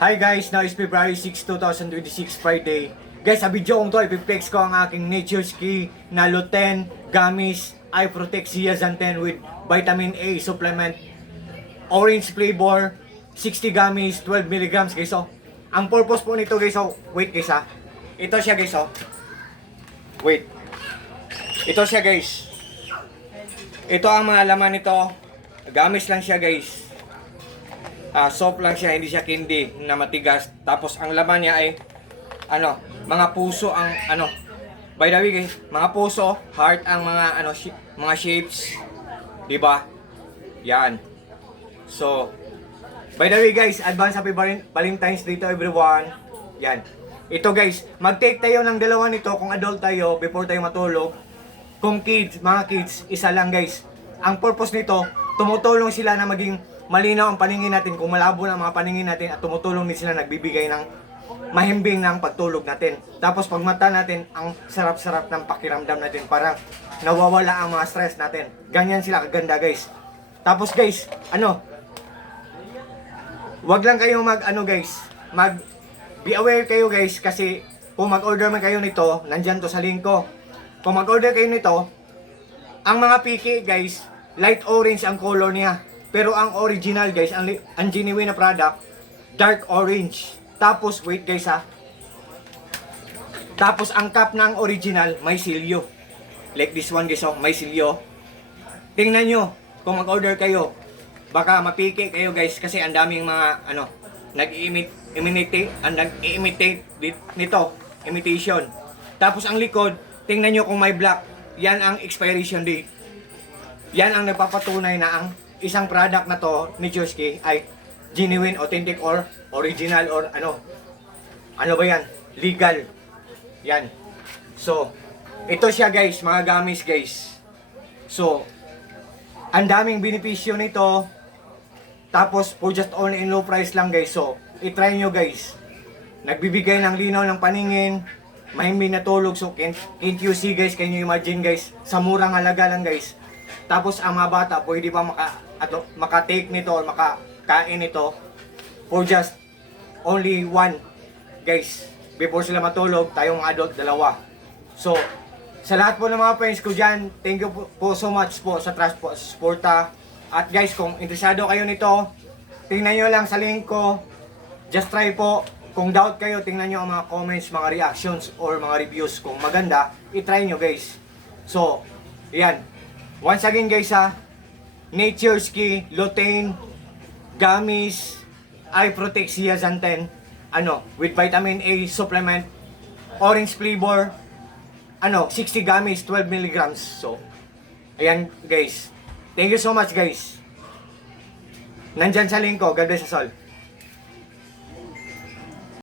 Hi guys, now is February 6, 2026, Friday. Guys, sa video kong to, ipiplex ko ang aking Nature's Key na Lutein Gummies Eye Protect Zeaxanthin with Vitamin A Supplement. Orange flavor, 60 gummies, 12 milligrams guys. So, ang purpose po nito guys, so, wait guys ha. Ito siya guys, oh. Wait. Ito siya guys. Ito ang mga laman nito. Gamis lang siya guys. Soft lang siya, hindi siya candy na matigas. Tapos ang laman niya ay mga puso ang by the way guys, mga puso, heart ang mga mga shapes, 'di ba? Yan. So, by the way guys, advance happy Valentine's Day to everyone. Yan. Ito guys, mag-take tayo ng dalawa nito kung adult tayo before tayo matulog. Kung kids, mga kids, isa lang guys. Ang purpose nito, tumutulong sila na maging malinaw ang paningin natin, kung malabo na mga paningin natin, at tumutulong din sila nagbibigay ng mahimbing ng pagtulog natin. Tapos pag mata natin, ang sarap-sarap ng pakiramdam natin, parang nawawala ang mga stress natin. Ganyan sila kaganda guys. Tapos guys, wag lang kayo be aware kayo guys, kasi kung mag-order man kayo nito, nandyan to sa link ko. Kung mag-order kayo nito, ang mga piki guys, light orange ang color niya. Pero ang original guys, ang genuine na product, dark orange. Tapos wait guys ha. Tapos ang cap ng original may silyo. Like this one guys, may silyo. Tingnan nyo kung mag-order kayo. Baka mapiki kayo guys, kasi ang daming mga nag-imitate nito, imitation. Tapos ang likod, tingnan nyo kung may black. Yan ang expiration date. Yan ang nagpapatunay na ang isang product na to, Nature's Key, ay genuine, authentic, or original, or ano ba yan? Legal. Yan. So, ito siya guys, mga gamis guys. So, ang daming benepisyo nito. Tapos, for just only in low price lang guys. So, itry nyo guys. Nagbibigay ng linaw ng paningin, mahimbing na tulog. So, can't you see guys, can you imagine guys, sa murang halaga lang guys. Tapos, ang mga bata, pwede pa maka-take nito or makakain nito for just only one guys. Before sila matulog, tayong mga adult, dalawa. So, sa lahat po ng mga friends ko dyan, thank you po so much po sa trust po, sa suporta. At guys, kung interesado kayo nito, tingnan nyo lang sa link ko. Just try po. Kung doubt kayo, tingnan nyo ang mga comments, mga reactions, or mga reviews. Kung maganda, itry nyo guys. So, yan. Once again guys Nature's Key, Lutein, Gummies, Eye Protect Zeaxanthin, with Vitamin A Supplement, Orange Flavor, 60 gummies, 12 milligrams. So, ayan guys. Thank you so much guys. Nandyan sa link ko. God bless us all.